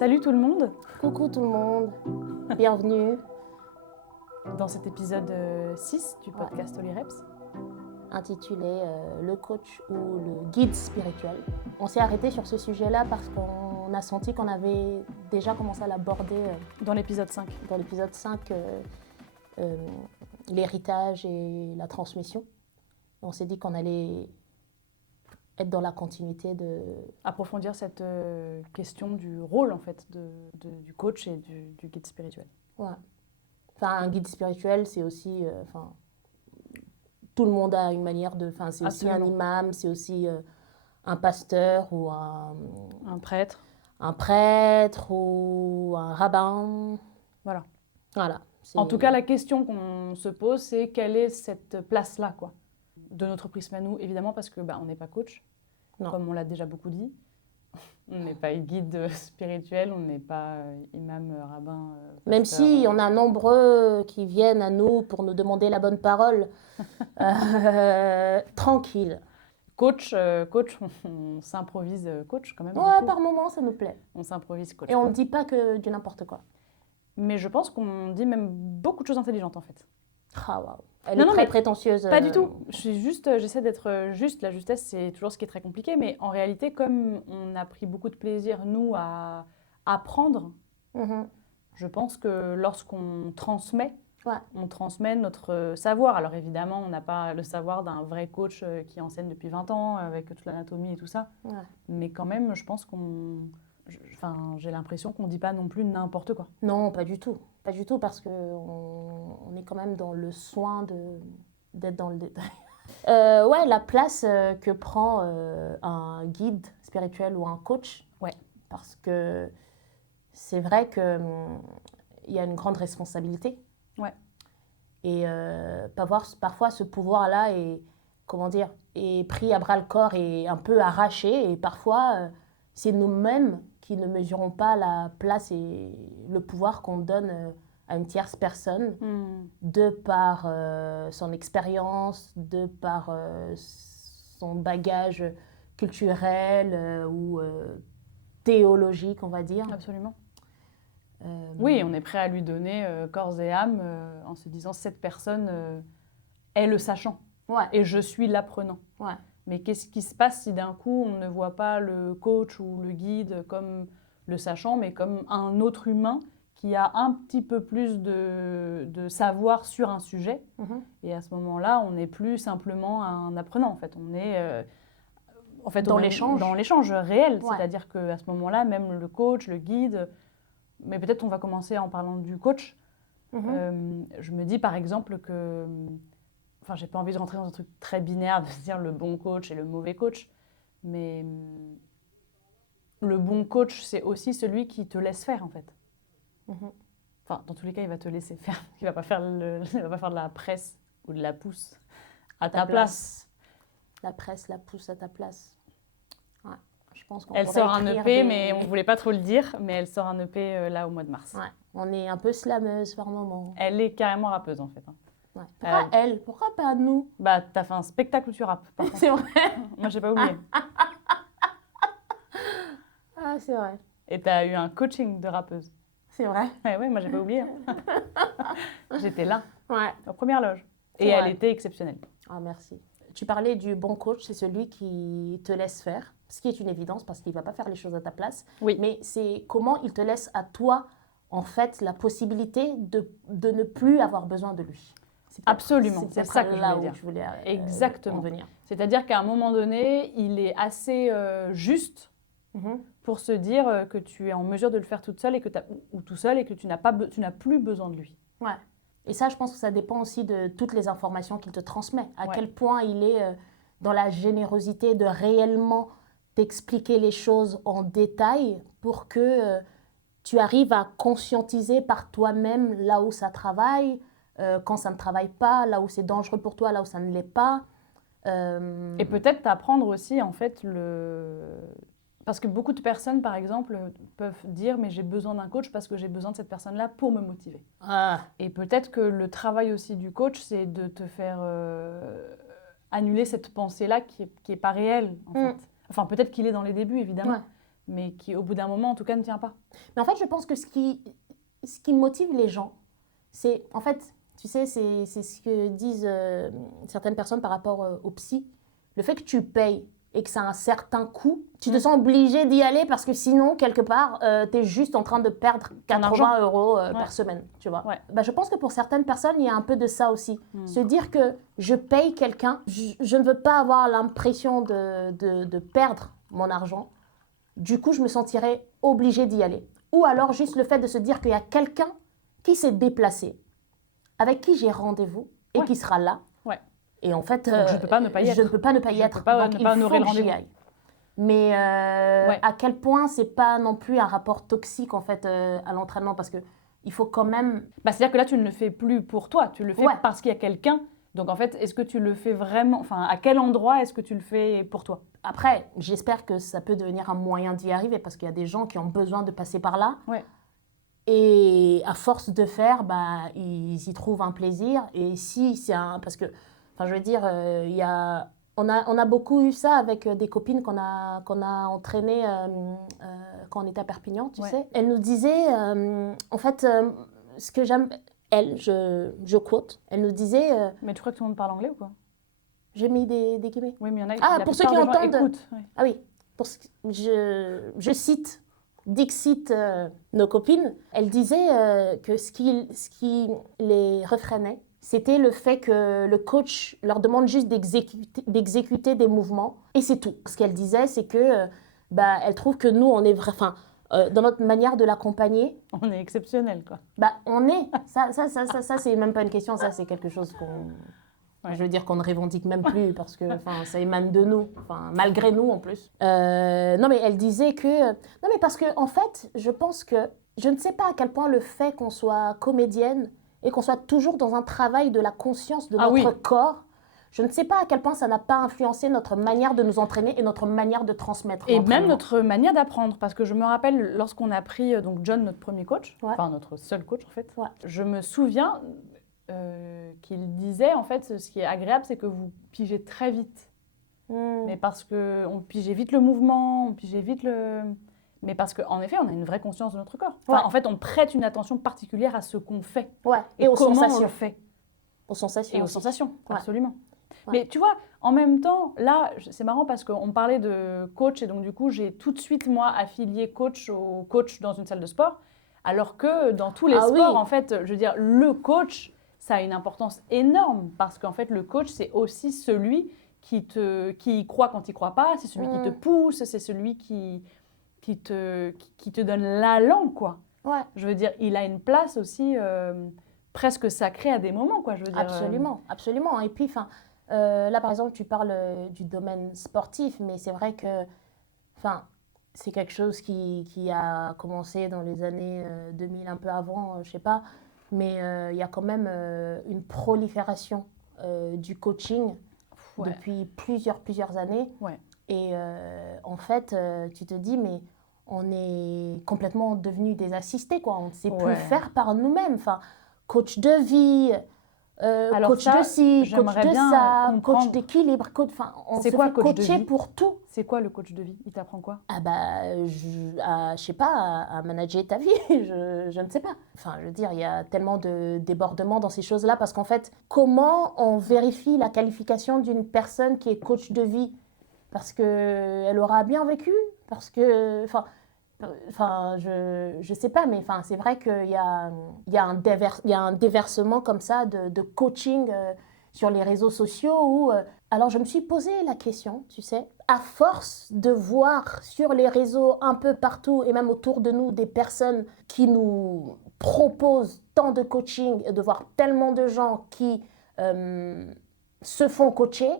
Salut tout le monde. Coucou tout le monde, bienvenue. Dans cet épisode 6 du podcast Olireps. Intitulé Le coach ou le guide spirituel. On s'est arrêté sur ce sujet-là parce qu'on a senti qu'on avait déjà commencé à l'aborder Dans l'épisode 5. dans l'épisode 5, l'héritage et la transmission. On s'est dit qu'on allait être dans la continuité de... Approfondir cette question du rôle en fait du coach et du guide spirituel. Ouais. Enfin, un guide spirituel, c'est aussi... tout le monde a une manière de... Enfin, c'est aussi un Absolument. imam, c'est aussi un pasteur ou Un prêtre. un prêtre ou un rabbin. Voilà. Voilà. En tout cas, la question qu'on se pose, c'est quelle est cette place-là, quoi, de notre prisme à nous, évidemment, parce que on n'est pas coach, Non. comme on l'a déjà beaucoup dit. On n'est pas guide spirituel, on n'est pas imam, rabbin. Même pasteur. si on a nombreux qui viennent à nous pour nous demander la bonne parole, tranquille. Coach, on s'improvise coach quand même. Ouais, beaucoup. par moment, ça nous plaît. On s'improvise coach. Et on ne dit pas que du n'importe quoi. Mais je pense qu'on dit même beaucoup de choses intelligentes en fait. Ah, waouh. Elle Non, est non, très mais prétentieuse. Pas du tout. J'essaie d'être juste. La justesse, c'est toujours ce qui est très compliqué. Mais en réalité, comme on a pris beaucoup de plaisir, nous, à apprendre, Mhm. je pense que lorsqu'on transmet, Ouais. on transmet notre savoir. Alors évidemment, on n'a pas le savoir d'un vrai coach qui enseigne depuis 20 ans, avec toute l'anatomie et tout ça. Ouais. Mais quand même, je pense j'ai l'impression qu'on ne dit pas non plus n'importe quoi. Non, pas du tout. Pas du tout, parce qu'on est quand même dans le soin d'être dans le détail. Ouais, la place que prend un guide spirituel ou un coach. Ouais. Parce que c'est vrai qu'il y a une grande responsabilité. Ouais. Et parfois, ce pouvoir-là est pris à bras-le-corps et un peu arraché. Et parfois, c'est nous-mêmes qui ne mesurons pas la place et le pouvoir qu'on donne à une tierce personne, de par son expérience, de par son bagage culturel ou théologique, on va dire. Absolument. Oui, on est prêt à lui donner corps et âme en se disant cette personne est le sachant Ouais, et je suis l'apprenant. ouais. Mais qu'est-ce qui se passe si d'un coup on ne voit pas le coach ou le guide comme le sachant, mais comme un autre humain qui a un petit peu plus de savoir sur un sujet. Mhm. Et à ce moment-là, on n'est plus simplement un apprenant. En fait, on est Dans l'échange. Dans l'échange réel. Ouais. C'est-à-dire qu'à ce moment-là, même le coach, le guide, mais peut-être on va commencer en parlant du coach. Mhm. Je me dis par exemple que, enfin, j'ai pas envie de rentrer dans un truc très binaire de se dire le bon coach et le mauvais coach, mais le bon coach, c'est aussi celui qui te laisse faire en fait. Mhm. Enfin, dans tous les cas, il va te laisser faire. Il va pas faire il va pas faire de la presse ou de la pousse à ta place. La presse la pousse à ta place. Ouais. Je pense qu'on Elle pourrait sort un écrire EP, des- mais on voulait pas trop le dire, mais elle sort un EP là au mois de mars. Ouais. On est un peu slameuse par moment. Elle est carrément rappeuse en fait. Hein. Ouais. Pourquoi elle? Pourquoi pas nous? Bah, t'as fait un spectacle où tu rappes. par contre. C'est vrai. Moi, j'ai pas oublié. Ah, c'est vrai. Et t'as eu un coaching de rappeuse. C'est vrai. Ouais, moi, j'ai pas oublié. J'étais là, Ouais. en première loge. C'est Et elle vrai. était exceptionnelle. Ah, merci. Tu parlais du bon coach, c'est celui qui te laisse faire, ce qui est une évidence parce qu'il ne va pas faire les choses à ta place. Oui. Mais c'est comment il te laisse à toi, en fait, la possibilité de ne plus avoir besoin de lui. C'est peut-être- Absolument, c'est peut-être ça que je là voulais où dire. je voulais Exactement. en venir. C'est-à-dire qu'à un moment donné, il est assez juste Mhm. pour se dire que tu es en mesure de le faire toute seule et que ou tout seul et que tu n'as plus besoin de lui. Ouais. Et ça, je pense que ça dépend aussi de toutes les informations qu'il te transmet. À Ouais. quel point il est dans la générosité de réellement t'expliquer les choses en détail pour que tu arrives à conscientiser par toi-même là où ça travaille, quand ça ne travaille pas, là où c'est dangereux pour toi, là où ça ne l'est pas. Et peut-être t'apprendre aussi, en fait, parce que beaucoup de personnes, par exemple, peuvent dire « mais j'ai besoin d'un coach parce que j'ai besoin de cette personne-là pour me motiver ». Ah, Et peut-être que le travail aussi du coach, c'est de te faire annuler cette pensée-là qui est pas réelle, en fait. Enfin, peut-être qu'il est dans les débuts, évidemment. Ouais. mais qui, au bout d'un moment, en tout cas, ne tient pas. Mais en fait, je pense que ce qui motive les gens, c'est, en fait, tu sais, c'est ce que disent certaines personnes par rapport au psy. Le fait que tu payes et que ça a un certain coût, tu te sens obligé d'y aller parce que sinon, quelque part, tu es juste en train de perdre 80 euros par semaine, tu vois. Ouais. Bah, je pense que pour certaines personnes, il y a un peu de ça aussi. Se dire que je paye quelqu'un, je ne veux pas avoir l'impression de perdre mon argent. Du coup, je me sentirais obligée d'y aller. Ou alors juste le fait de se dire qu'il y a quelqu'un qui s'est déplacé, avec qui j'ai rendez-vous et qui sera là. Ouais. Et en fait, donc, je ne peux pas ne pas y être. Je ne peux pas ne pas y être. Je peux pas donc, ne pas honorer le que j'y rendez-vous. aille. Mais à quel point c'est pas non plus un rapport toxique en fait à l'entraînement, parce que il faut quand même. Bah, c'est-à-dire que là, tu ne le fais plus pour toi, tu le fais parce qu'il y a quelqu'un. Donc en fait, est-ce que tu le fais vraiment, enfin, à quel endroit est-ce que tu le fais pour toi? Après, j'espère que ça peut devenir un moyen d'y arriver, parce qu'il y a des gens qui ont besoin de passer par là. Ouais. Et à force de faire, bah, ils y trouvent un plaisir. Et si c'est un. Parce que, enfin, je veux dire, il y a. On a beaucoup eu ça avec des copines qu'on a entraînées quand on était à Perpignan, tu sais. Elles nous disaient, en fait, ce que j'aime, je quote, elle nous disait... Mais tu crois que tout le monde parle anglais ou quoi? J'ai mis des guillemets. Oui, mais il y en a qui... Ah, pour ceux qui entendent... Ouais. Ah oui, je cite, Dixit, nos copines, elle disait que ce qui les refrénait, c'était le fait que le coach leur demande juste d'exécuter des mouvements, et c'est tout. Ce qu'elle disait, c'est que elle trouve que nous, on est dans notre manière de l'accompagner. On est exceptionnel, quoi. Bah, on est. Ça c'est même pas une question, ça, c'est quelque chose qu'on... Ouais. Je veux dire qu'on ne revendique même plus parce que ça émane de nous, malgré nous en plus. Non, mais elle disait que... Non, mais parce que en fait, je pense que... Je ne sais pas à quel point le fait qu'on soit comédienne et qu'on soit toujours dans un travail de la conscience de notre corps, je ne sais pas à quel point ça n'a pas influencé notre manière de nous entraîner et notre manière de transmettre. Et même notre manière d'apprendre. Parce que je me rappelle, lorsqu'on a pris donc John, notre premier coach, enfin notre seul coach en fait, je me souviens... qu'il disait, en fait, ce qui est agréable, c'est que vous pigez très vite. Mais parce qu'on pigeait vite le mouvement, on pigeait vite le... Mais parce qu'en effet, on a une vraie conscience de notre corps. Enfin, en fait, on prête une attention particulière à ce qu'on fait. Et aux comment sensations. on le fait. Aux sensations. Et aux sensations, absolument. Mais tu vois, en même temps, là, c'est marrant parce qu'on parlait de coach et donc du coup, j'ai tout de suite, moi, affilié coach au coach dans une salle de sport. Alors que dans tous les sports, en fait, je veux dire, le coach... ça a une importance énorme parce qu'en fait, le coach, c'est aussi celui qui y croit quand il ne croit pas, c'est celui qui te pousse, c'est celui qui te donne l'allant, quoi. Ouais. Je veux dire, il a une place aussi presque sacrée à des moments, quoi. Je veux dire, absolument, absolument. Et puis, là, par exemple, tu parles du domaine sportif, mais c'est vrai que c'est quelque chose qui a commencé dans les années 2000, un peu avant, je sais pas. Mais il y a quand même une prolifération du coaching depuis plusieurs années. Et en fait, tu te dis, mais on est complètement devenus des assistés, quoi. On ne sait plus faire par nous-mêmes. Enfin, coach de vie, coach de ci, coach de ça, coach d'équilibre. On se fait coacher pour tout. C'est quoi le coach de vie? Il t'apprend quoi? Je sais pas, à manager ta vie, je ne sais pas. Enfin, je veux dire, il y a tellement de débordements dans ces choses-là, parce qu'en fait, comment on vérifie la qualification d'une personne qui est coach de vie? Parce qu'elle aura bien vécu? Parce que... je sais pas, mais c'est vrai qu'il y a un déversement comme ça de coaching sur les réseaux sociaux où... alors, je me suis posé la question, tu sais, à force de voir sur les réseaux un peu partout et même autour de nous des personnes qui nous proposent tant de coaching et de voir tellement de gens qui se font coacher,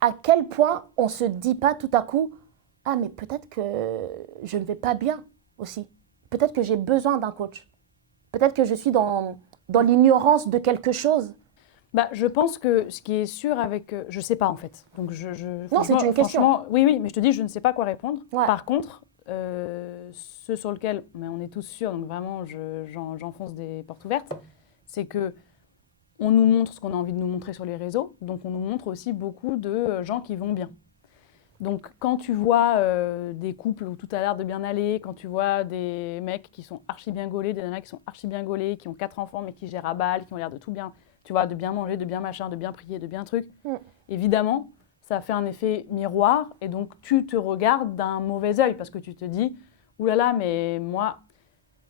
à quel point on ne se dit pas tout à coup « Ah, mais peut-être que je ne vais pas bien aussi. Peut-être que j'ai besoin d'un coach. Peut-être que je suis dans l'ignorance de quelque chose. » Je pense que ce qui est sûr avec... je sais pas, en fait. Donc non, c'est une question. Oui, mais je te dis, je ne sais pas quoi répondre. Ouais. Par contre, ce sur lequel on est tous sûrs, donc vraiment, j'enfonce des portes ouvertes, c'est que on nous montre ce qu'on a envie de nous montrer sur les réseaux, donc on nous montre aussi beaucoup de gens qui vont bien. Donc, quand tu vois des couples où tout a l'air de bien aller, quand tu vois des mecs qui sont archi bien gaulés, des nanas qui sont archi bien gaulés, qui ont 4 enfants mais qui gèrent à balle, qui ont l'air de tout bien, tu vois, de bien manger, de bien machin, de bien prier, de bien truc, évidemment, ça fait un effet miroir et donc tu te regardes d'un mauvais œil parce que tu te dis, oulala, mais moi,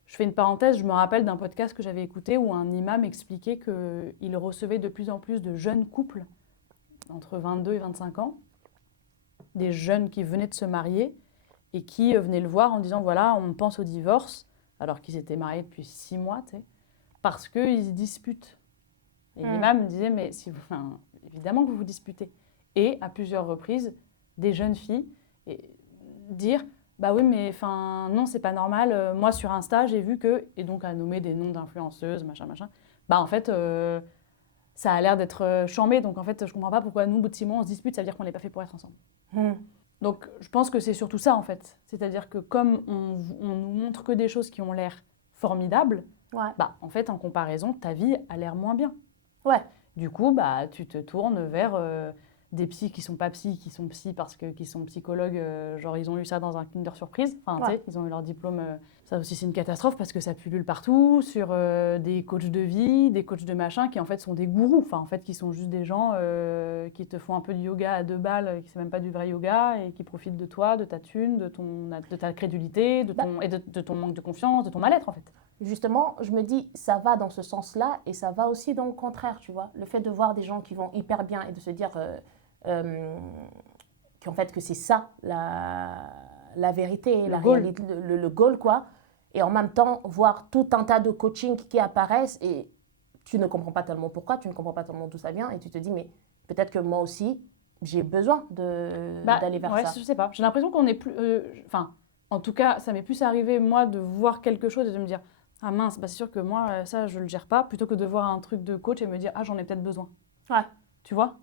je fais une parenthèse, je me rappelle d'un podcast que j'avais écouté où un imam expliquait qu'il recevait de plus en plus de jeunes couples entre 22 et 25 ans, des jeunes qui venaient de se marier et qui venaient le voir en disant voilà, on pense au divorce, alors qu'ils étaient mariés depuis 6 mois, tu sais, parce qu'ils se disputent. Et l'imam me disait mais si vous, enfin, évidemment que vous vous disputez. Et à plusieurs reprises, des jeunes filles dire bah oui, mais enfin, non, c'est pas normal. Moi, sur Insta, j'ai vu que, et donc à nommer des noms d'influenceuses, machin, machin, bah en fait, ça a l'air d'être chambé. Donc en fait, je comprends pas pourquoi nous, au bout de 6 mois, on se dispute, ça veut dire qu'on n'est pas fait pour être ensemble. Donc je pense que c'est surtout ça en fait. C'est-à-dire que comme on nous montre que des choses qui ont l'air formidables, bah en fait, en comparaison, ta vie a l'air moins bien. Du coup, bah tu te tournes vers des psys qui sont pas psys, qui sont psys parce qu'ils sont psychologues, genre ils ont eu ça dans un Kinder Surprise, enfin tu sais, ils ont eu leur diplôme, ça aussi c'est une catastrophe parce que ça pullule partout, sur des coachs de vie, des coachs de machin qui en fait sont des gourous, enfin en fait qui sont juste des gens qui te font un peu de yoga à 2 balles, qui c'est même pas du vrai yoga et qui profitent de toi, de ta thune, de ta crédulité, et de ton manque de confiance, de ton mal-être en fait. Justement, je me dis, ça va dans ce sens-là et ça va aussi dans le contraire, tu vois. Le fait de voir des gens qui vont hyper bien et de se dire qu'en fait, que c'est ça la vérité, la réalité, le goal, quoi. Et en même temps, voir tout un tas de coachings qui apparaissent et tu ne comprends pas tellement pourquoi, tu ne comprends pas tellement d'où ça vient et tu te dis, mais peut-être que moi aussi, j'ai besoin d'aller vers ça. Je sais pas. J'ai l'impression qu'on est plus... Enfin, en tout cas, ça m'est plus arrivé, moi, de voir quelque chose et de me dire ah mince, bah c'est sûr que moi, ça, je le gère pas, plutôt que de voir un truc de coach et me dire ah, j'en ai peut-être besoin. Tu vois ?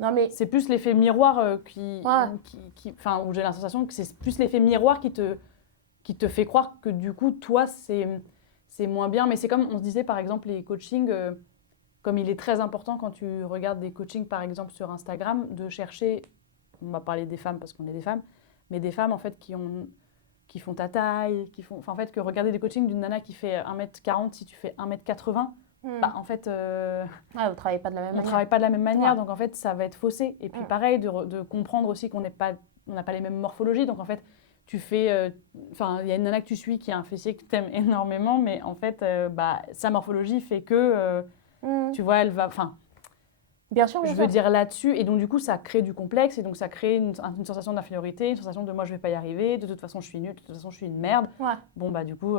Non, mais... C'est plus l'effet miroir où j'ai la sensation que c'est plus l'effet miroir qui te fait croire que du coup, toi, c'est moins bien. Mais c'est comme on se disait, par exemple, les coachings, comme il est très important quand tu regardes des coachings, par exemple, sur Instagram, de chercher, on va parler des femmes parce qu'on est des femmes, mais des femmes, en fait, qui font ta taille, en fait, que regarder des coachings d'une nana qui fait 1m40, si tu fais 1m80, bah, en fait, vous ne travaillez pas de la même manière. On travaille pas de la même manière, donc en fait, ça va être faussé. Et puis pareil, de comprendre aussi qu'on n'a pas les mêmes morphologies. Donc en fait, tu fais... Enfin, il y a une nana que tu suis qui a un fessier que tu aimes énormément, mais en fait, sa morphologie fait que, tu vois, elle va... Enfin, bien sûr, je veux dire là-dessus. Et donc du coup, ça crée du complexe. Et donc ça crée une sensation d'infériorité, une sensation de moi, je vais pas y arriver. De toute façon, je suis nulle. De toute façon, je suis une merde. Bon, bah du coup,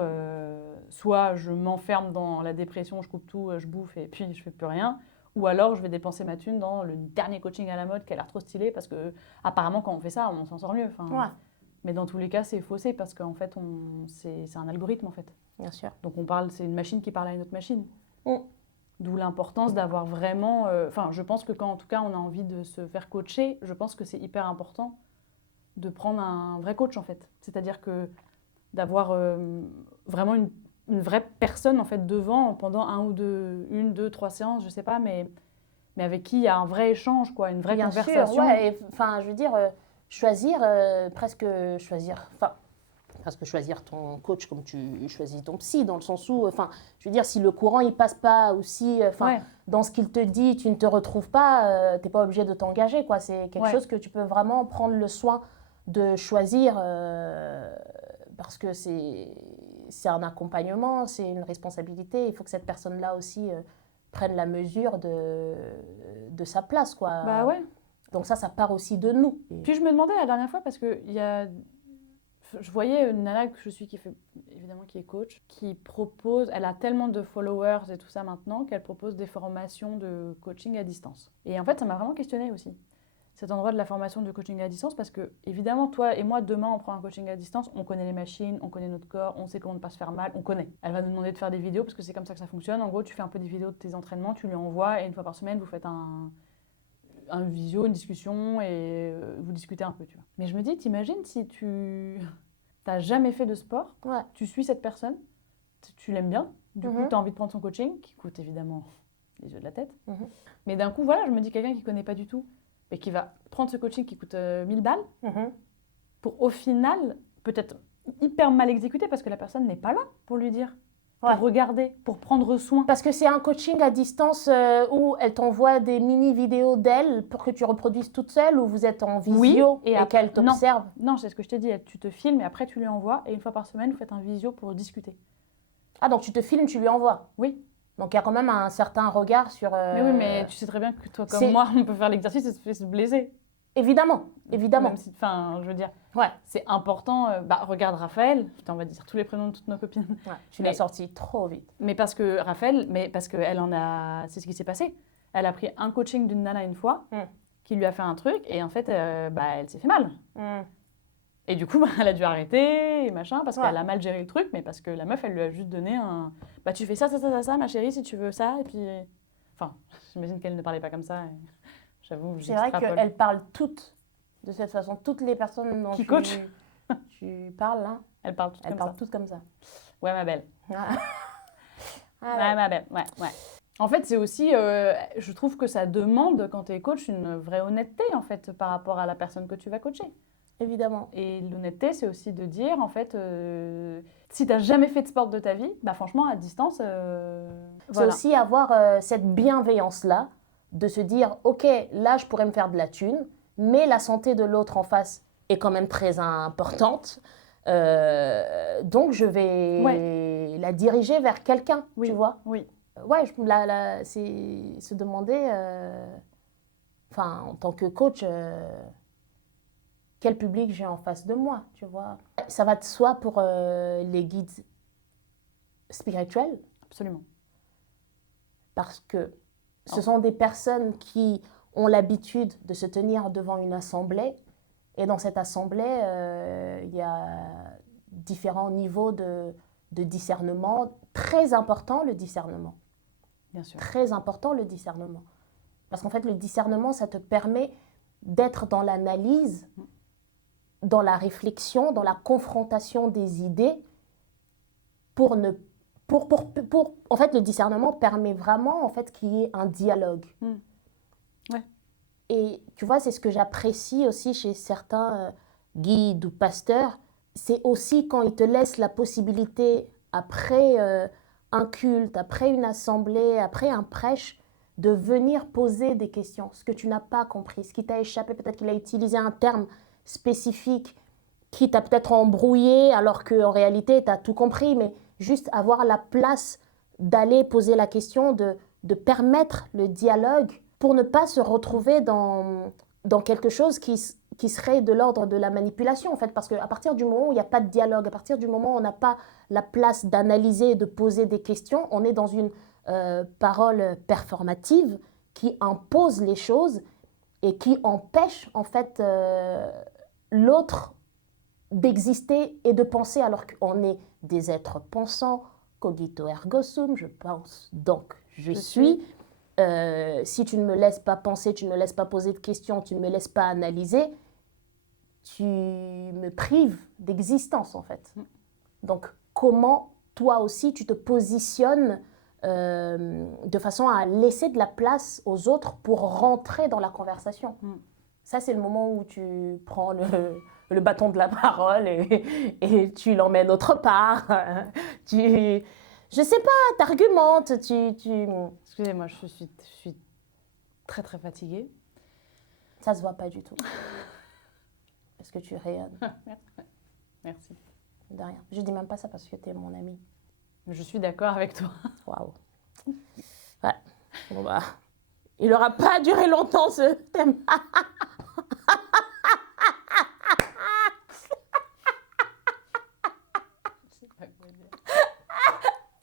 soit je m'enferme dans la dépression, je coupe tout, je bouffe et puis je fais plus rien. Ou alors, je vais dépenser ma thune dans le dernier coaching à la mode qui a l'air trop stylé parce que apparemment, quand on fait ça, on s'en sort mieux. Mais dans tous les cas, c'est faussé parce qu'en fait, c'est un algorithme en fait. Bien sûr. Donc c'est une machine qui parle à une autre machine. D'où l'importance d'avoir vraiment... je pense que quand, en tout cas, on a envie de se faire coacher, je pense que c'est hyper important de prendre un vrai coach, en fait. C'est-à-dire que d'avoir vraiment une vraie personne, en fait, devant pendant 1 ou 2, 3 séances, je sais pas, mais avec qui il y a un vrai échange, quoi, une vraie conversation. Bien sûr, enfin, je veux dire, choisir ton coach comme tu choisis ton psy, dans le sens où, enfin, je veux dire, si le courant il passe pas ou si, dans ce qu'il te dit, tu ne te retrouves pas, t'es pas obligé de t'engager, quoi. C'est quelque chose que tu peux vraiment prendre le soin de choisir parce que c'est un accompagnement, c'est une responsabilité. Il faut que cette personne-là aussi prenne la mesure de sa place, quoi. Bah ouais. Donc ça part aussi de nous. Puis je me demandais la dernière fois, parce que je voyais une nana que je suis qui est coach, qui propose, elle a tellement de followers et tout ça maintenant, qu'elle propose des formations de coaching à distance. Et en fait, ça m'a vraiment questionnée aussi, cet endroit de la formation de coaching à distance, parce que évidemment, toi et moi, demain, on prend un coaching à distance, on connaît les machines, on connaît notre corps, on sait comment ne pas se faire mal, on connaît. Elle va nous demander de faire des vidéos, parce que c'est comme ça que ça fonctionne. En gros, tu fais un peu des vidéos de tes entraînements, tu lui envoies, et 1 fois par semaine, vous faites un visio, une discussion, et vous discutez un peu, tu vois. Mais je me dis, t'imagines si tu n'as jamais fait de sport, tu suis cette personne, tu l'aimes bien, du coup, tu as envie de prendre son coaching, qui coûte évidemment les yeux de la tête. Mais d'un coup, voilà, je me dis, quelqu'un qui ne connaît pas du tout, et qui va prendre ce coaching qui coûte 1000 balles Mhm. pour au final peut-être hyper mal exécuter parce que la personne n'est pas là pour lui dire, Ouais. pour regarder, pour prendre soin. Parce que c'est un coaching à distance où elle t'envoie des mini-vidéos d'elle pour que tu reproduises toute seule ou vous êtes en visio et et après- qu'elle t'observe. Non, c'est ce que je t'ai dit, tu te filmes et après tu lui envoies et une fois par semaine vous faites un visio pour discuter. Ah, donc tu te filmes, tu lui envoies. Oui. Donc il y a quand même un certain regard sur... Mais oui, mais tu sais très bien que toi comme c'est- moi, on peut faire l'exercice et se blesser. Évidemment, évidemment. Même si, enfin, je veux dire, Ouais, c'est important. Regarde Raphaël, putain, on va dire tous les prénoms de toutes nos copines. ouais. Tu Mais- l'as sorti trop vite. Mais parce qu'elle en a, c'est ce qui s'est passé. Elle a pris un coaching d'une nana une fois, Mm. qui lui a fait un truc, et en fait, elle s'est fait mal. Mm. Et du coup, elle a dû arrêter, et machin, parce Ouais. qu'elle a mal géré le truc, mais parce que la meuf, elle lui a juste donné un... tu fais ça, ma chérie, si tu veux ça, et puis... Enfin, j'imagine qu'elle ne parlait pas comme ça, et j'avoue, C'est vrai j'extrapole. qu'elles parlent toutes de cette façon. Toutes les personnes dont Qui coachent. tu parles, là, Elle parle toute elles comme parlent ça. toutes comme ça. Ouais, ma belle. Ah Ouais, ouais. ma belle, ouais. En fait, c'est aussi, je trouve que ça demande, quand tu es coach, une vraie honnêteté, en fait, par rapport à la personne que tu vas coacher. Évidemment. Et l'honnêteté, c'est aussi de dire, en fait, si tu n'as jamais fait de sport de ta vie, franchement, à distance, C'est voilà. aussi avoir cette bienveillance-là, de se dire, ok, là, je pourrais me faire de la thune, mais la santé de l'autre en face est quand même très importante. Donc, je vais la diriger vers quelqu'un, Oui. tu vois. Oui, Ouais, c'est se demander, en tant que coach, quel public j'ai en face de moi, tu vois. Ça va de soi pour les guides spirituels, absolument. parce que ce Oh. sont des personnes qui ont l'habitude de se tenir devant une assemblée. Et dans cette assemblée, il y a différents niveaux de discernement. Très important, le discernement. Bien sûr. Très important, le discernement. Parce qu'en fait, le discernement, ça te permet d'être dans l'analyse, dans la réflexion, dans la confrontation des idées en fait, le discernement permet vraiment en fait, qu'il y ait un dialogue. Ouais. Et tu vois, c'est ce que j'apprécie aussi chez certains guides ou pasteurs. C'est aussi quand ils te laissent la possibilité, après un culte, après une assemblée, après un prêche, de venir poser des questions. Ce que tu n'as pas compris, ce qui t'a échappé, peut-être qu'il a utilisé un terme spécifique qui t'a peut-être embrouillé alors qu'en réalité, tu as tout compris, mais juste avoir la place d'aller poser la question, de permettre le dialogue pour ne pas se retrouver dans quelque chose qui serait de l'ordre de la manipulation, en fait, parce qu'à partir du moment où il n'y a pas de dialogue, à partir du moment où on n'a pas la place d'analyser et de poser des questions, on est dans une parole performative qui impose les choses et qui empêche, en fait, l'autre d'exister et de penser alors qu'on est des êtres pensants, cogito ergo sum, je pense, donc je suis. Si tu ne me laisses pas penser, tu ne me laisses pas poser de questions, tu ne me laisses pas analyser, tu me prives d'existence en fait. Donc comment toi aussi tu te positionnes de façon à laisser de la place aux autres pour rentrer dans la conversation. Ça, c'est le moment où tu prends le bâton de la parole et tu l'emmènes autre part. Je sais pas, t'argumentes, Excusez-moi, je suis très très fatiguée. Ça se voit pas du tout. Parce que tu rayonnes. Merci. De rien. Je dis même pas ça parce que t'es mon ami. Je suis d'accord avec toi. Waouh. Ouais. Bon bah, il aura pas duré longtemps ce thème.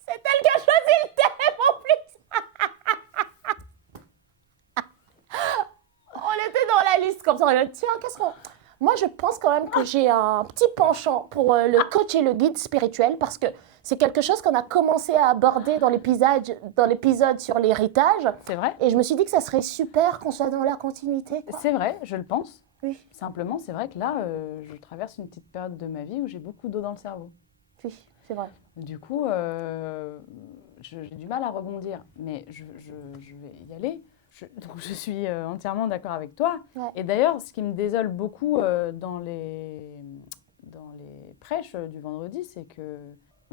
C'est elle qui a choisi le thème en plus. On était dans la liste comme ça. On a dit, tiens, qu'est-ce qu'on... Moi, je pense quand même que j'ai un petit penchant pour le coach et le guide spirituel parce que c'est quelque chose qu'on a commencé à aborder dans l'épisode sur l'héritage. C'est vrai. Et je me suis dit que ça serait super qu'on soit dans la continuité. Quoi. C'est vrai, je le pense. Oui. Simplement, c'est vrai que là, je traverse une petite période de ma vie où j'ai beaucoup d'eau dans le cerveau. Oui, c'est vrai. Du coup, j'ai du mal à rebondir, mais je vais y aller. Donc je suis entièrement d'accord avec toi. Ouais. Et d'ailleurs, ce qui me désole beaucoup dans les prêches du vendredi, c'est que,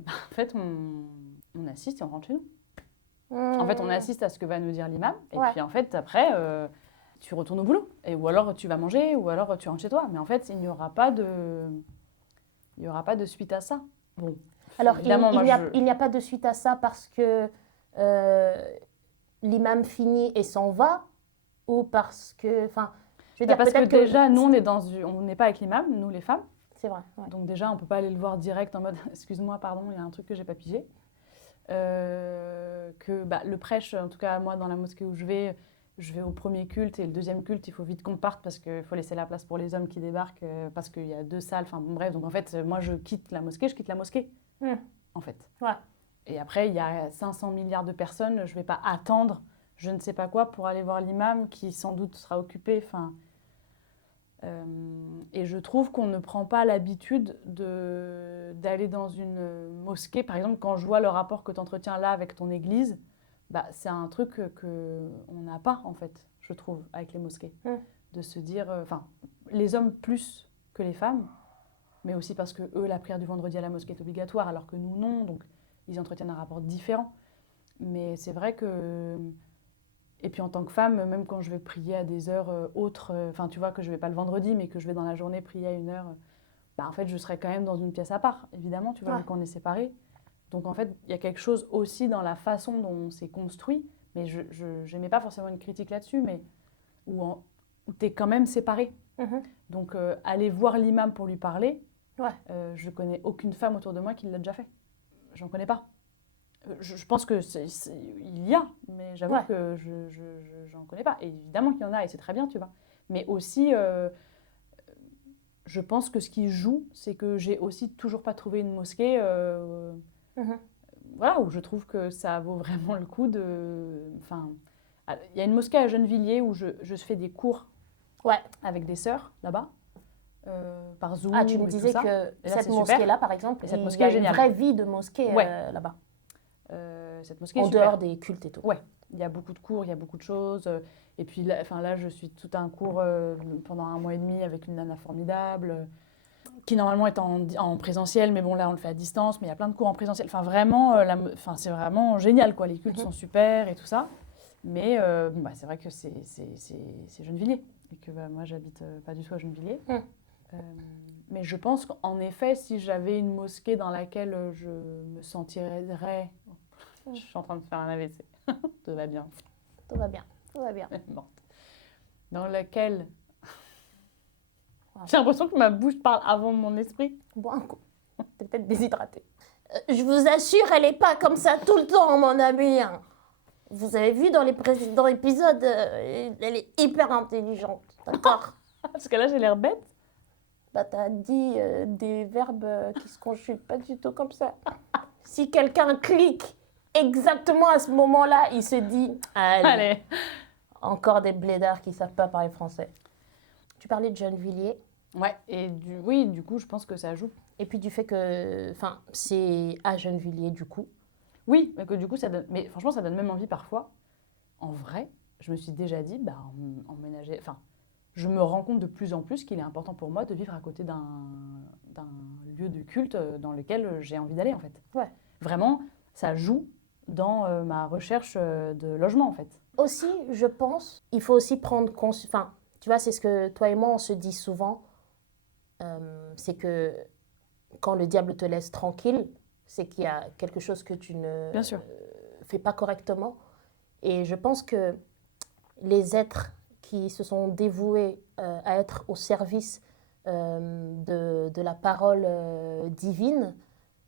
en fait, on assiste et on rentre chez nous. En fait, on assiste à ce que va nous dire l'imam. Et Ouais. puis, en fait, après, tu retournes au boulot. Ou alors, tu vas manger, ou alors, tu rentres chez toi. Mais en fait, il n'y aura pas de suite à ça. Bon, Alors, évidemment, il n'y a pas de suite à ça parce que l'imam finit et s'en va, ou parce que... Enfin, je veux dire, parce que peut-être déjà, nous, on n'est pas avec l'imam, nous, les femmes. C'est vrai, ouais. Donc déjà, on ne peut pas aller le voir direct en mode « Excuse-moi, pardon, il y a un truc que j'ai pas pigé ». Le prêche, en tout cas moi dans la mosquée où je vais au premier culte et le deuxième culte, il faut vite qu'on parte parce qu'il faut laisser la place pour les hommes qui débarquent parce qu'il y a 2 salles, enfin bon, bref, donc en fait moi je quitte la mosquée, en fait. Ouais. Et après il y a 500 milliards de personnes, je ne vais pas attendre je ne sais pas quoi pour aller voir l'imam qui sans doute sera occupé, enfin... et je trouve qu'on ne prend pas l'habitude d'aller dans une mosquée. Par exemple, quand je vois le rapport que tu entretiens là avec ton église, c'est un truc qu'on n'a pas, en fait, je trouve, avec les mosquées. De se dire... les hommes plus que les femmes, mais aussi parce que eux, la prière du vendredi à la mosquée est obligatoire, alors que nous, non. Donc, ils entretiennent un rapport différent. Mais c'est vrai que... Et puis en tant que femme, même quand je vais prier à des heures autres, tu vois, que je ne vais pas le vendredi, mais que je vais dans la journée prier à une heure, en fait, je serai quand même dans une pièce à part, évidemment, tu vois, vu qu'on est séparés. Donc en fait, il y a quelque chose aussi dans la façon dont on s'est construit, mais je n'aimais pas forcément une critique là-dessus, mais où tu es quand même séparés. Donc aller voir l'imam pour lui parler, je connais aucune femme autour de moi qui l'a déjà fait. J'en connais pas. Je pense que il y a, mais j'avoue que je n'en connais pas. Et évidemment qu'il y en a, et c'est très bien, tu vois. Mais aussi, je pense que ce qui joue, c'est que j'ai aussi toujours pas trouvé une mosquée voilà, où je trouve que ça vaut vraiment le coup de... Enfin, il y a une mosquée à Gennevilliers où je fais des cours avec des sœurs, là-bas. Par Zoom. Ah, tu me disais que cette mosquée-là, par exemple, cette il y a une vraie vie de mosquée là-bas. Cette mosquée en dehors des cultes et tout. Ouais, il y a beaucoup de cours, il y a beaucoup de choses. Et puis là, je suis tout un cours pendant 1 mois et demi avec une nana formidable qui normalement est en présentiel, mais bon là on le fait à distance, mais il y a plein de cours en présentiel. Enfin vraiment, c'est vraiment génial quoi. Les cultes sont super et tout ça. Mais c'est vrai que c'est Gennevilliers et que moi j'habite pas du tout à Gennevilliers. Mais je pense qu'en effet, si j'avais une mosquée dans laquelle je me sentirais... Je suis en train de faire un AVC. Tout va bien. Tout va bien. Tout va bien. Dans laquelle... J'ai l'impression que ma bouche parle avant mon esprit. Bois un coup. T'es peut-être déshydratée. Je vous assure, elle n'est pas comme ça tout le temps, mon amie. Vous avez vu dans les précédents épisodes, elle est hyper intelligente. D'accord? Parce que là, j'ai l'air bête. T'as dit des verbes qui se conjuguent pas du tout comme ça. Si quelqu'un clique exactement à ce moment-là, il se dit allez. Encore des blédards qui savent pas parler français. Tu parlais de Gennevilliers. Ouais, et du coup, je pense que ça joue. Et puis du fait que, c'est à Gennevilliers du coup. Oui, mais que du coup, ça donne. Mais franchement, ça donne même envie parfois. En vrai, je me suis déjà dit, emménager. Je me rends compte de plus en plus qu'il est important pour moi de vivre à côté d'un lieu de culte dans lequel j'ai envie d'aller, en fait. Ouais. Vraiment, ça joue dans ma recherche de logement, en fait. Aussi, je pense, il faut aussi prendre conscience... tu vois, c'est ce que toi et moi, on se dit souvent. C'est que quand le diable te laisse tranquille, c'est qu'il y a quelque chose que tu ne fais pas correctement. Et je pense que les êtres qui se sont dévoués à être au service de la parole divine,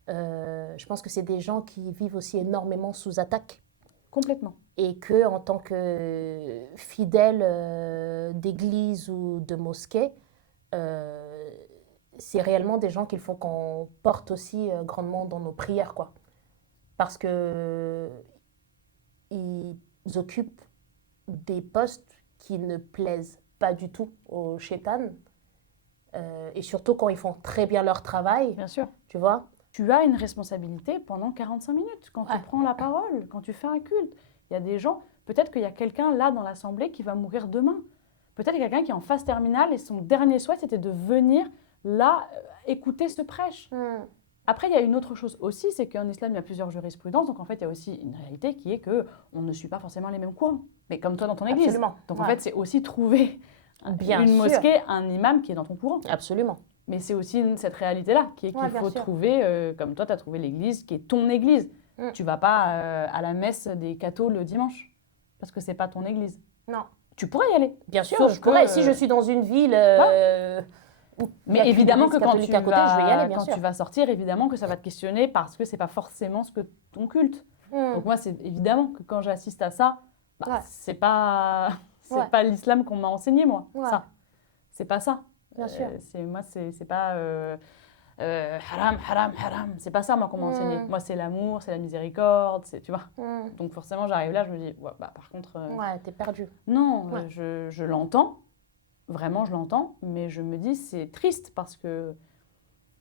je pense que c'est des gens qui vivent aussi énormément sous attaque. Complètement. Et qu'en tant que fidèles d'église ou de mosquée, c'est réellement des gens qu'il faut qu'on porte aussi grandement dans nos prières, quoi. Parce qu'ils occupent des postes qui ne plaisent pas du tout aux chétanes. Et surtout quand ils font très bien leur travail. Bien sûr. Tu vois ? Tu as une responsabilité pendant 45 minutes quand tu prends la parole, quand tu fais un culte. Il y a des gens, peut-être qu'il y a quelqu'un là dans l'assemblée qui va mourir demain. Peut-être qu'il y a quelqu'un qui est en phase terminale et son dernier souhait, c'était de venir là écouter ce prêche. Après, il y a une autre chose aussi, c'est qu'en islam, il y a plusieurs jurisprudences. Donc, en fait, il y a aussi une réalité qui est qu'on ne suit pas forcément les mêmes courants. Mais comme toi dans ton église. Absolument. Donc, en fait, c'est aussi trouver Bien une sûr. mosquée, un imam qui est dans ton courant. Absolument. Mais c'est aussi cette réalité-là qui est qu'il Bien faut sûr. trouver, comme toi, tu as trouvé l'église qui est ton église. Tu vas pas à la messe des cathos le dimanche parce que c'est pas ton église. Non. Tu pourrais y aller. Bien sûr, Sauf je pourrais. que, Si je suis dans une ville où il y Mais a qu'une évidemment que église quand, tu catholique à côté, je vais y aller, bien quand sûr. tu vas sortir, évidemment que ça va te questionner parce que c'est pas forcément ce que ton culte. Donc moi, c'est évidemment que quand j'assiste à ça, c'est pas l'islam qu'on m'a enseigné, moi. Ça, c'est pas ça. Bien sûr. C'est pas haram, haram, haram. C'est pas ça, moi, qu'on m'a enseigné. Moi, c'est l'amour, c'est la miséricorde, tu vois. Donc forcément, j'arrive là, je me dis, ouais, bah, par contre... Ouais, t'es perdu. Non, je l'entends. Vraiment, je l'entends. Mais je me dis, c'est triste parce que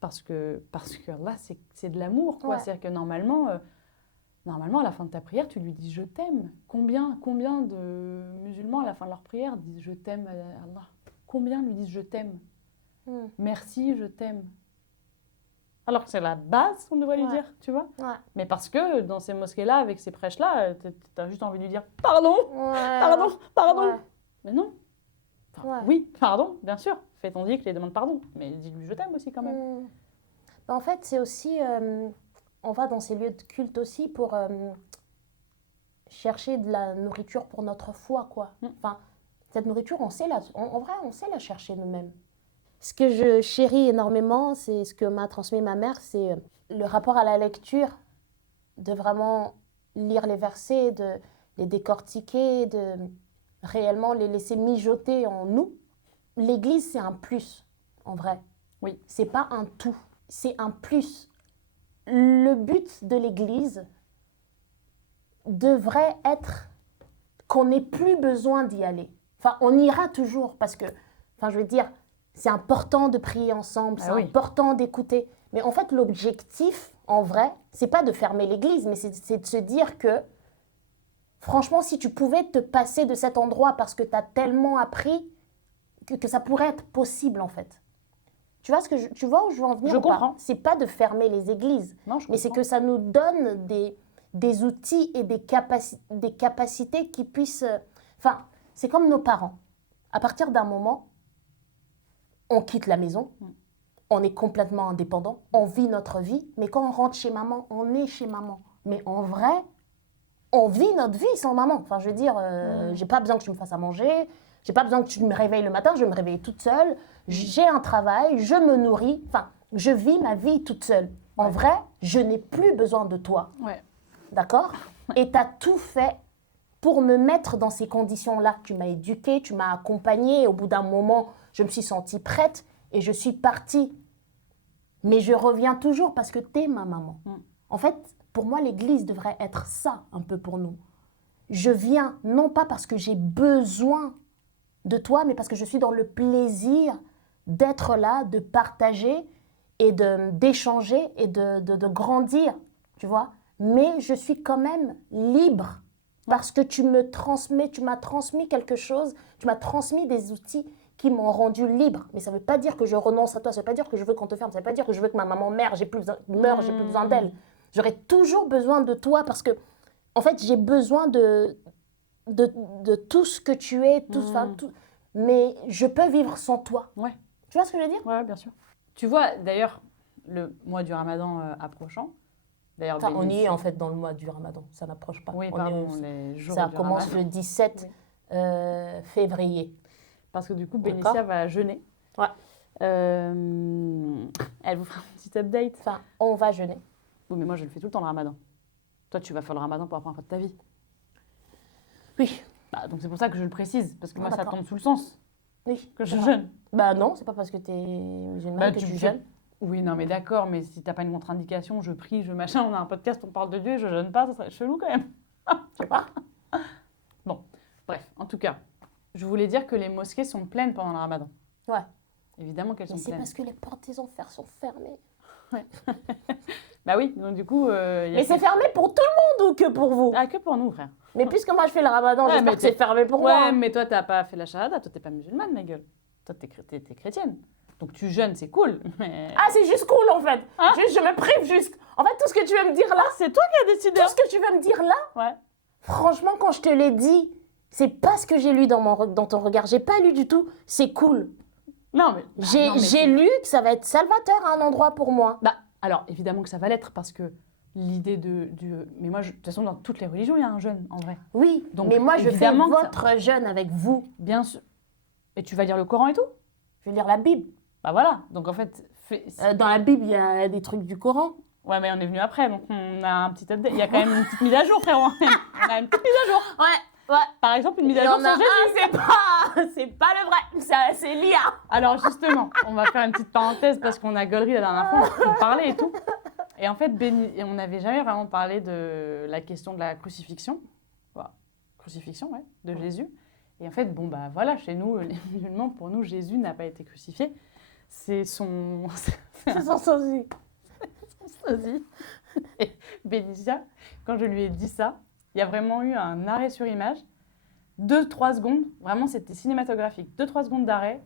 là, c'est de l'amour, quoi. C'est-à-dire que normalement, à la fin de ta prière, tu lui dis « je t'aime ». Combien de musulmans, à la fin de leur prière, disent « je t'aime, Allah ». Combien lui disent « je t'aime ». Merci, je t'aime. Alors que c'est la base qu'on devrait lui dire, tu vois. Mais parce que dans ces mosquées-là, avec ces prêches-là, t'as juste envie de lui dire « pardon, pardon ». Mais non. Enfin, oui, pardon, bien sûr. Fais ton dit et demande pardon. Mais dis-lui « je t'aime » aussi quand même. En fait, c'est aussi... on va dans ces lieux de culte aussi pour chercher de la nourriture pour notre foi, quoi. Enfin, cette nourriture, en vrai, on sait la chercher nous-mêmes. Ce que je chéris énormément, c'est ce que m'a transmis ma mère, c'est le rapport à la lecture, de vraiment lire les versets, de les décortiquer, de réellement les laisser mijoter en nous. L'église, c'est un plus, en vrai. Oui. C'est pas un tout, c'est un plus. Le but de l'église devrait être qu'on n'ait plus besoin d'y aller. Enfin, on ira toujours parce que, je veux dire, c'est important de prier ensemble, c'est important d'écouter. Mais en fait, l'objectif, en vrai, c'est pas de fermer l'église, mais c'est de se dire que, franchement, si tu pouvais te passer de cet endroit parce que tu as tellement appris que ça pourrait être possible, en fait. Tu vois où je veux en venir? Je comprends. C'est pas de fermer les églises, mais c'est que ça nous donne des outils et des capacités qui puissent... Enfin, c'est comme nos parents. À partir d'un moment, on quitte la maison, on est complètement indépendant, on vit notre vie, mais quand on rentre chez maman, on est chez maman. Mais en vrai, on vit notre vie sans maman. Enfin, je veux dire, j'ai pas besoin que tu me fasses à manger, j'ai pas besoin que tu me réveilles le matin, je vais me réveiller toute seule. J'ai un travail, je me nourris. Enfin, je vis ma vie toute seule. En vrai, je n'ai plus besoin de toi. D'accord? Et tu as tout fait pour me mettre dans ces conditions-là. Tu m'as éduquée, tu m'as accompagnée. Au bout d'un moment, je me suis sentie prête et je suis partie. Mais je reviens toujours parce que tu es ma maman. En fait, pour moi, l'église devrait être ça un peu pour nous. Je viens non pas parce que j'ai besoin de toi, mais parce que je suis dans le plaisir d'être là, de partager et d'échanger et de grandir, tu vois. Mais je suis quand même libre parce que tu m'as transmis quelque chose, tu m'as transmis des outils qui m'ont rendu libre. Mais ça ne veut pas dire que je renonce à toi, ça ne veut pas dire que je veux qu'on te ferme, ça ne veut pas dire que je veux que ma maman meure, j'ai plus besoin d'elle. J'aurai toujours besoin de toi parce que, en fait, j'ai besoin de tout ce que tu es, tout, mais je peux vivre sans toi. Tu vois ce que je veux dire? Ouais, bien sûr. Tu vois, d'ailleurs, le mois du Ramadan approchant, d'ailleurs, on y est en fait dans le mois du Ramadan, ça n'approche pas. Oui, pardon, les jours ça du commence Ramadan. le 17 février. Parce que du coup, Bénétia va jeûner. Elle vous fera un petit update. Enfin, on va jeûner. Oui, mais moi, je le fais tout le temps le Ramadan. Toi, tu vas faire le Ramadan pour la première fois de ta vie. Oui. Bah, donc c'est pour ça que je le précise, parce que moi, ça tombe sous le sens. Oui. Que je jeûne. Bah non, c'est pas parce que tu es musulmane que tu jeûnes. Oui, non, mais d'accord, mais si t'as pas une contre-indication, je prie, je machin, on a un podcast, on parle de Dieu et je jeûne pas, ça serait chelou quand même. Je sais pas. Bon, bref, en tout cas, je voulais dire que les mosquées sont pleines pendant le Ramadan. Ouais. Évidemment qu'elles sont mais c'est pleines. parce que les portes des enfers sont fermées. Ouais. Bah oui, donc du coup... Mais c'est fermé pour tout le monde ou que pour vous? Ah, que pour nous, frère. Mais puisque moi je fais le ramadan, Ouais, j'espère mais que c'est fermé pour Ouais, moi. hein. mais toi, t'as pas fait la shahada, toi, t'es pas musulmane, ma gueule. Toi, t'es chrétienne. Donc tu jeûnes, c'est cool, mais... Ah, c'est juste cool en fait. Hein? Juste, je me prive juste. En fait, tout ce que tu veux me dire là, C'est toi qui as décidé. tout ce que tu veux me dire là, Ouais. franchement, quand je te l'ai dit, c'est pas ce que j'ai lu dans ton regard. J'ai pas lu du tout. C'est cool. Non, mais... J'ai lu que ça va être salvateur à un endroit pour moi. Bah, alors, évidemment que ça va l'être, parce que l'idée Mais moi, de toute façon, dans toutes les religions, il y a un jeûne, en vrai. Oui, Donc, mais moi je fais évidemment que ça- votre jeûne avec vous. Bien sûr. Et tu vas lire le Coran et tout? Je vais lire la Bible. Bah voilà. Donc en fait... Dans la Bible, il y a des trucs du Coran. Ouais, mais on est venu après, donc on a un petit update. Il y a quand même une petite mise à jour, frérot. On a une petite mise à jour. Ouais, ouais. Par exemple, une mise Il à y jour en a sur un, Jésus. c'est pas le vrai. C'est l'IA. Alors justement, on va faire une petite parenthèse parce qu'on a gaulerie la dernière fois, on parlait et tout. Et en fait, et on n'avait jamais vraiment parlé de la question de la crucifixion. Voilà. Crucifixion, ouais, de Jésus. Et en fait, bon, bah voilà, chez nous, les musulmans, pour nous, Jésus n'a pas été crucifié. C'est son... C'est son sosie. sosie. Et Bénicia, quand je lui ai dit ça, il y a vraiment eu un arrêt sur image. 2-3 secondes, vraiment c'était cinématographique. 2-3 secondes d'arrêt.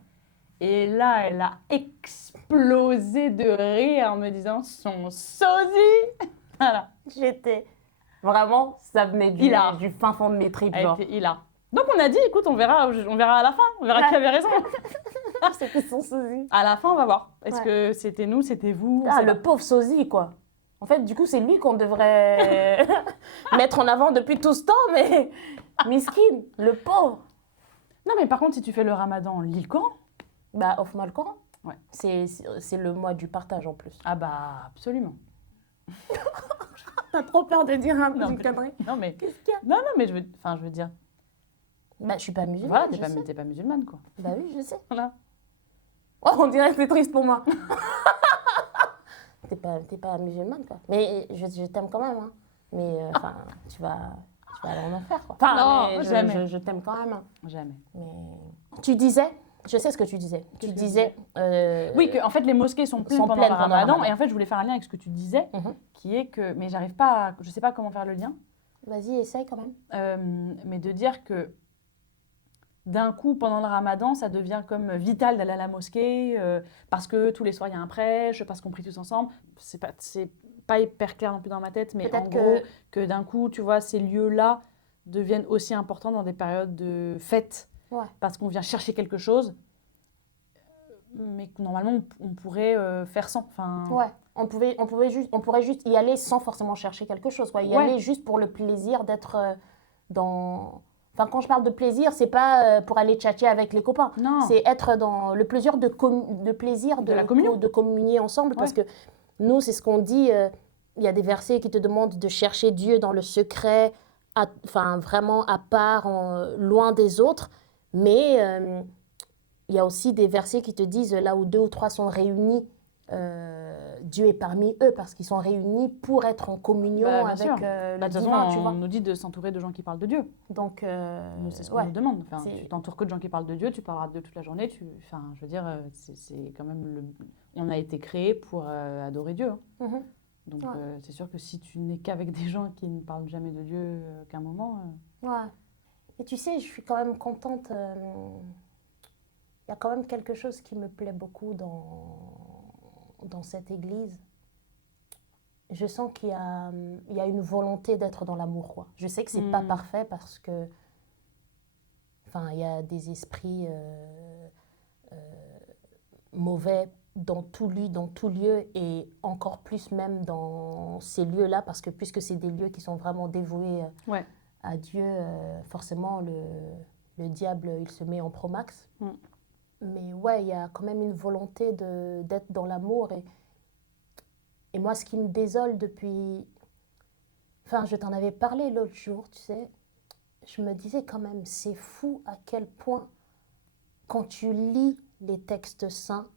Et là, elle a explosé de rire en me disant son sosie. Voilà. J'étais vraiment, ça venait Hilar. du fin fond de mes tripes. Elle Genre. était hilar. Donc on a dit, écoute, on verra à la fin. On verra qui avait raison. C'était son sosie. À la fin, on va voir. Est-ce Ouais. que c'était nous, c'était vous? On Ah, sait le pas. pauvre sosie, quoi. En fait, du coup, c'est lui qu'on devrait mettre en avant depuis tout ce temps, mais miskin, le pauvre. Non, mais par contre, si tu fais le ramadan, lis le Coran. Bah, offre-moi le Coran. Ouais. C'est le mois du partage en plus. Ah bah, absolument. T'as trop peur de dire Non, une mais- connerie. Non, mais... Qu'est-ce qu'il y a? Non, mais je veux dire... Bah, je suis pas musulmane. Voilà, je sais. t'es pas musulmane, quoi. Bah oui, je sais. Voilà. Oh, on dirait que c'est triste pour moi. T'es pas musulmane, quoi. Mais je t'aime quand même, hein. Mais, enfin, tu vas aller en enfer, quoi. Enfin, Non, mais jamais. je t'aime quand même, hein. Jamais. Mais... Tu disais, je sais ce que tu disais. Tu Qu'est-ce que je disais... Oui, que en fait, les mosquées sont pleines sont pendant pleines le pendant le ramadan. ramadan. Et en fait, je voulais faire un lien avec ce que tu disais, Mhm. qui est que... Mais j'arrive pas je sais pas comment faire le lien. Vas-y, essaye quand même. Mais de dire que d'un coup, pendant le ramadan, ça devient comme vital d'aller à la mosquée, parce que tous les soirs, il y a un prêche, parce qu'on prie tous ensemble. C'est pas hyper clair non plus dans ma tête, mais en Peut-être gros, que d'un coup, tu vois, ces lieux-là deviennent aussi importants dans des périodes de fête, Ouais. parce qu'on vient chercher quelque chose, mais que normalement, on pourrait faire sans. Enfin, Ouais. On pourrait juste y aller sans forcément chercher quelque chose, quoi. Y Ouais. aller juste pour le plaisir d'être dans... Enfin, quand je parle de plaisir, c'est pas pour aller tchatcher avec les copains. non. C'est être dans le plaisir de plaisir De la communion. de communier ensemble. Parce que nous, c'est ce qu'on dit. Il y a des versets qui te demandent de chercher Dieu dans le secret, enfin vraiment à part, loin des autres. Mais il y a aussi des versets qui te disent là où 2 ou 3 sont réunis, Dieu est parmi eux parce qu'ils sont réunis pour être en communion Bah, bien avec sûr. le Bah, de toute divin, façon, tu on vois. nous dit de s'entourer de gens qui parlent de Dieu. Donc, Nous, c'est ce qu'on ouais. nous demande. Enfin, C'est- tu t'entoures que de gens qui parlent de Dieu, tu parleras de Dieu toute la journée. Enfin, je veux dire, c'est quand même on a été créé pour adorer Dieu. Hein. Mhm. Donc, Ouais. c'est sûr que si tu n'es qu'avec des gens qui ne parlent jamais de Dieu qu'un moment... Ouais. Et tu sais, je suis quand même contente. Il y a quand même quelque chose qui me plaît beaucoup dans cette église. Je sens qu'il y a une volonté d'être dans l'amour, quoi. Je sais que c'est pas parfait parce que, enfin, il y a des esprits mauvais dans tout lieu et encore plus même dans ces lieux-là parce que puisque c'est des lieux qui sont vraiment dévoués Ouais. à Dieu, forcément le diable il se met en promax. Mm. Mais ouais, il y a quand même une volonté d'être dans l'amour et moi ce qui me désole depuis, enfin je t'en avais parlé l'autre jour, tu sais, je me disais quand même c'est fou à quel point quand tu lis les textes saints,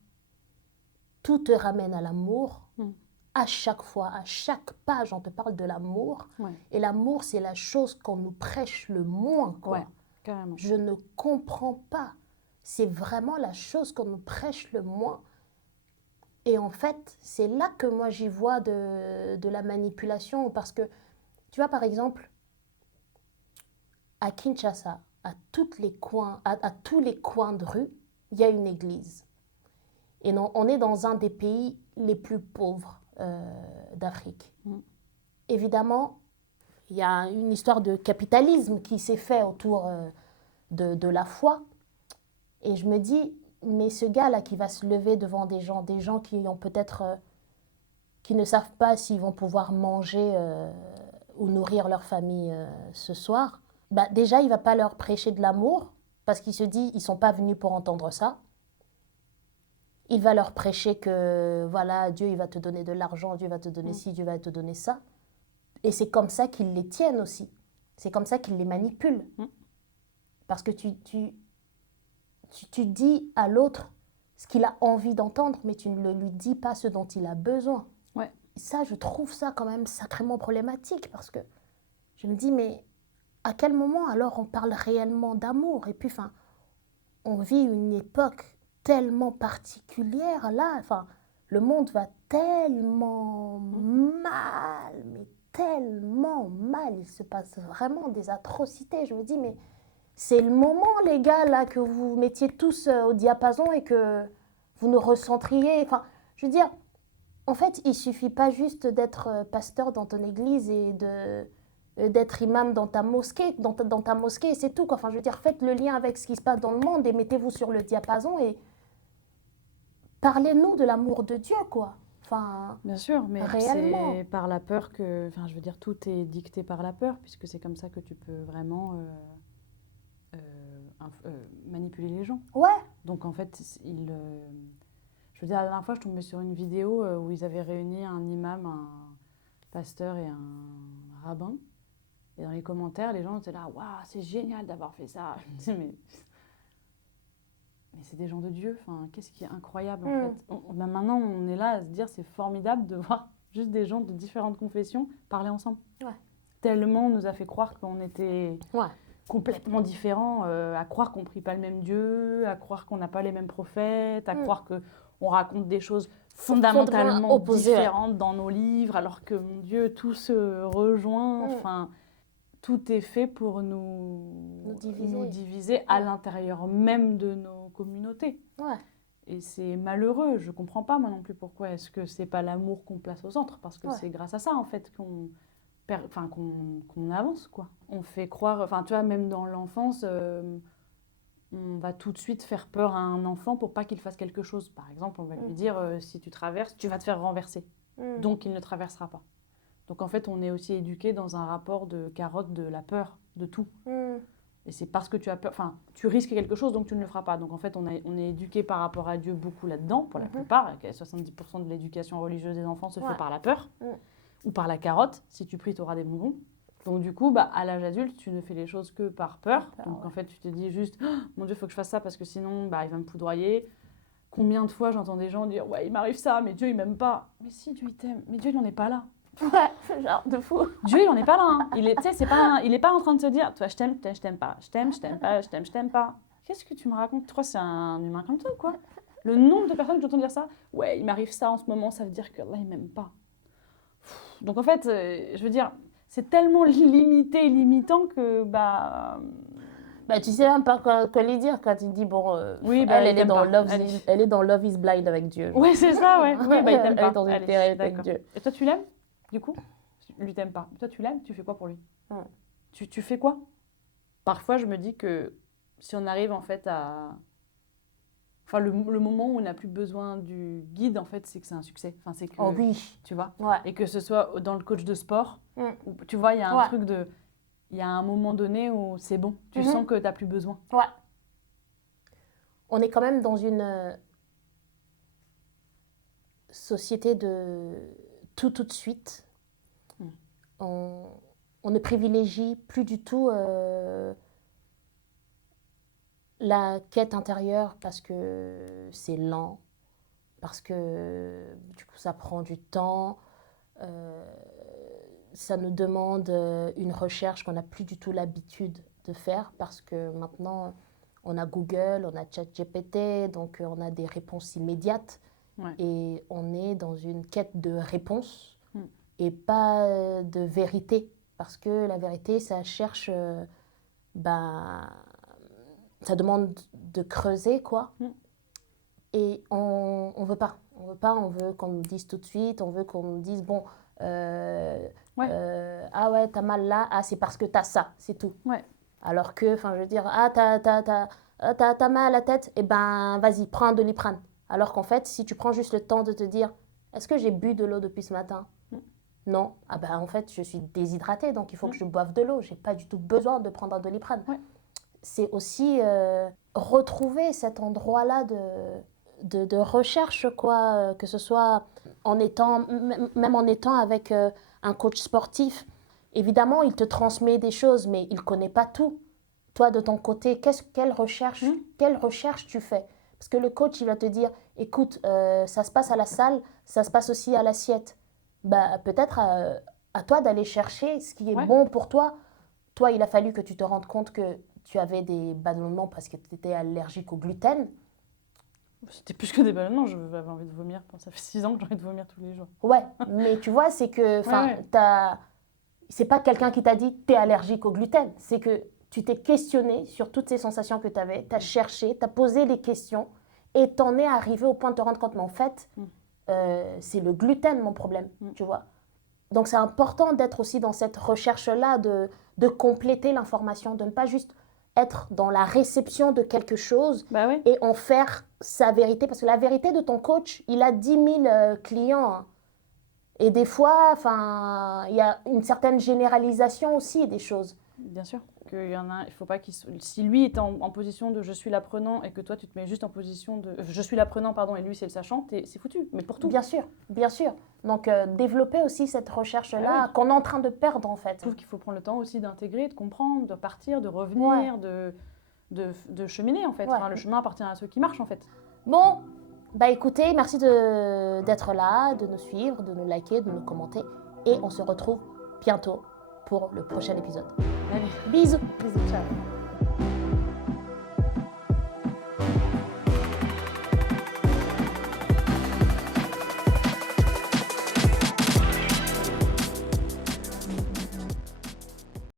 tout te ramène à l'amour. Mm. À chaque fois, à chaque page, on te parle de l'amour. Ouais. Et l'amour, c'est la chose qu'on nous prêche le moins, quoi. Ouais, carrément. Je ne comprends pas. C'est vraiment la chose qu'on nous prêche le moins. Et en fait, c'est là que moi j'y vois de la manipulation. Parce que, tu vois, par exemple, à Kinshasa, à tous les coins de rue, il y a une église. Et non, on est dans un des pays les plus pauvres d'Afrique. Évidemment, il y a une histoire de capitalisme qui s'est fait autour de la foi. Et je me dis, mais ce gars-là qui va se lever devant des gens qui ont peut-être, qui ne savent pas s'ils vont pouvoir manger ou nourrir leur famille ce soir, bah déjà, il ne va pas leur prêcher de l'amour parce qu'il se dit, ils ne sont pas venus pour entendre ça. Il va leur prêcher que, voilà, Dieu, il va te donner de l'argent, Dieu va te donner ci, Dieu va te donner ça. Et c'est comme ça qu'ils les tiennent aussi. C'est comme ça qu'ils les manipulent. Parce que tu dis à l'autre ce qu'il a envie d'entendre, mais tu ne lui dis pas ce dont il a besoin. Ouais. Et ça, je trouve ça quand même sacrément problématique parce que je me dis, mais à quel moment alors on parle réellement d'amour? Et puis, enfin, on vit une époque tellement particulière là. Enfin, le monde va tellement mal, mais tellement mal. Il se passe vraiment des atrocités. Je me dis, mais c'est le moment, les gars, là, que vous mettiez tous au diapason et que vous nous recentriez. Enfin, je veux dire, en fait, il suffit pas juste d'être pasteur dans ton église et d'être imam dans ta mosquée, et c'est tout, quoi. Enfin, je veux dire, faites le lien avec ce qui se passe dans le monde et mettez-vous sur le diapason et parlez-nous de l'amour de Dieu, quoi. Enfin, Bien sûr, mais réellement. c'est par la peur que... Enfin, je veux dire, tout est dicté par la peur, puisque c'est comme ça que tu peux vraiment manipuler les gens. Ouais. Donc, en fait, je veux dire, la dernière fois, je tombais sur une vidéo où ils avaient réuni un imam, un pasteur et un rabbin. Et dans les commentaires, les gens étaient là, waouh, c'est génial d'avoir fait ça. Je me disais, mais c'est des gens de Dieu. Enfin, qu'est-ce qui est incroyable en fait. Ben maintenant, on est là à se dire, c'est formidable de voir juste des gens de différentes confessions parler ensemble. Ouais. Tellement on nous a fait croire qu'on était complètement différents, à croire qu'on ne prie pas le même Dieu, à croire qu'on n'a pas les mêmes prophètes, à croire qu'on raconte des choses fondamentalement différentes dans nos livres, alors que, mon Dieu, tout se rejoint. Enfin, tout est fait pour nous diviser à l'intérieur même de nos communautés. Ouais. Et c'est malheureux. Je ne comprends pas, moi non plus, pourquoi est-ce que ce n'est pas l'amour qu'on place au centre. Parce que c'est grâce à ça, en fait, qu'on avance, quoi. On fait croire... Enfin, tu vois, même dans l'enfance, on va tout de suite faire peur à un enfant pour pas qu'il fasse quelque chose. Par exemple, on va lui dire, si tu traverses, tu vas te faire renverser. Donc, il ne traversera pas. Donc, en fait, on est aussi éduqué dans un rapport de carotte, de la peur, de tout. Et c'est parce que tu as peur... Enfin, tu risques quelque chose, donc tu ne le feras pas. Donc, en fait, on est éduqué par rapport à Dieu beaucoup là-dedans, pour la plupart. 70% de l'éducation religieuse des enfants se fait par la peur ou par la carotte. Si tu pries, tu auras des bonbons. Donc, du coup, à l'âge adulte, tu ne fais les choses que par peur. Donc, en fait, tu te dis juste, oh, mon Dieu, il faut que je fasse ça parce que sinon, il va me poudroyer. Combien de fois j'entends des gens dire, ouais, il m'arrive ça, mais Dieu, il m'aime pas. Mais si, Dieu, il t'aime. Mais Dieu, il n'en est pas là. Ouais, genre de fou. Dieu, il en est pas là. Hein. Il est pas en train de se dire, toi, je t'aime pas, je t'aime pas, je t'aime pas. Qu'est-ce que tu me racontes? Toi, c'est un humain comme toi, quoi. Le nombre de personnes que j'entends dire ça, ouais, il m'arrive ça en ce moment, ça veut dire que là, il m'aime pas. Donc en fait, je veux dire, c'est tellement limité et limitant que tu sais même pas quoi lui dire quand il dit bon oui, elle est dans Love is Blind avec Dieu. Oui, c'est ça, ouais. Oui, il t'aime pas. Elle est dans une terre avec Dieu. Et toi, tu l'aimes, du coup? Lui t'aime pas. Toi, tu l'aimes, tu fais quoi pour lui? Tu fais quoi? Parfois, je me dis que si on arrive en fait à... Enfin, le moment où on n'a plus besoin du guide, en fait, c'est que c'est un succès. Enfin, c'est que, oh oui. Tu vois? Ouais. Et que ce soit dans le coach de sport, où, tu vois, il y a un truc de... Il y a un moment donné où c'est bon. Tu sens que tu n'as plus besoin. Ouais. On est quand même dans une société de tout de suite. On ne privilégie plus du tout la quête intérieure parce que c'est lent, parce que du coup ça prend du temps, ça nous demande une recherche qu'on n'a plus du tout l'habitude de faire parce que maintenant on a Google, on a ChatGPT, donc on a des réponses immédiates Ouais. Et on est dans une quête de réponse Mm. et pas de vérité. Parce que la vérité, ça cherche, ça demande de creuser, quoi. Mm. Et on veut pas. On veut pas, on veut qu'on nous dise tout de suite, on veut qu'on nous dise, bon, Ouais. ah ouais, t'as mal là, ah c'est parce que t'as ça, c'est tout. Ouais. Alors que, enfin, je veux dire, ah t'as mal à la tête, eh ben vas-y, prends un Doliprane. Alors qu'en fait, si tu prends juste le temps de te dire, est-ce que j'ai bu de l'eau depuis ce matin? Non. Ah ben en fait, je suis déshydratée, donc il faut que je boive de l'eau. J'ai pas du tout besoin de prendre un Doliprane. Ouais. C'est aussi retrouver cet endroit-là de recherche, quoi, que ce soit en étant, même en étant avec un coach sportif. Évidemment, il te transmet des choses, mais il ne connaît pas tout. Toi, de ton côté, quelle recherche tu fais? Parce que le coach, il va te dire, écoute, ça se passe à la salle, ça se passe aussi à l'assiette. Bah, peut-être à toi d'aller chercher ce qui est bon pour toi. Toi, il a fallu que tu te rendes compte que tu avais des ballonnements parce que tu étais allergique au gluten. C'était plus que des ballonnements, j'avais envie de vomir. Ça fait 6 ans que j'ai envie de vomir tous les jours. Ouais, mais tu vois, c'est que c'est pas quelqu'un qui t'a dit t'es allergique au gluten. C'est que tu t'es questionné sur toutes ces sensations que tu avais, tu as cherché, tu as posé des questions et t'en es arrivé au point de te rendre compte, mais en fait, c'est le gluten mon problème, tu vois. Donc c'est important d'être aussi dans cette recherche-là, de compléter l'information, de ne pas juste être dans la réception de quelque chose et en faire sa vérité. Parce que la vérité de ton coach, il a 10 000 clients. Hein. Et des fois, il y a une certaine généralisation aussi des choses. Bien sûr. Qu'il y en a, il faut pas si lui est en position de je suis l'apprenant et que toi tu te mets juste en position de je suis l'apprenant pardon et lui c'est le sachant, c'est foutu, mais pour tout. Bien sûr, bien sûr. Donc développer aussi cette recherche-là qu'on est en train de perdre en fait. Je trouve qu'il faut prendre le temps aussi d'intégrer, de comprendre, de partir, de revenir, de cheminer en fait. Enfin, le chemin appartient à ceux qui marchent en fait. Bon, bah écoutez, merci d'être là, de nous suivre, de nous liker, de nous commenter et on se retrouve bientôt pour le prochain épisode. Allez. Bisous. Bisous, ciao.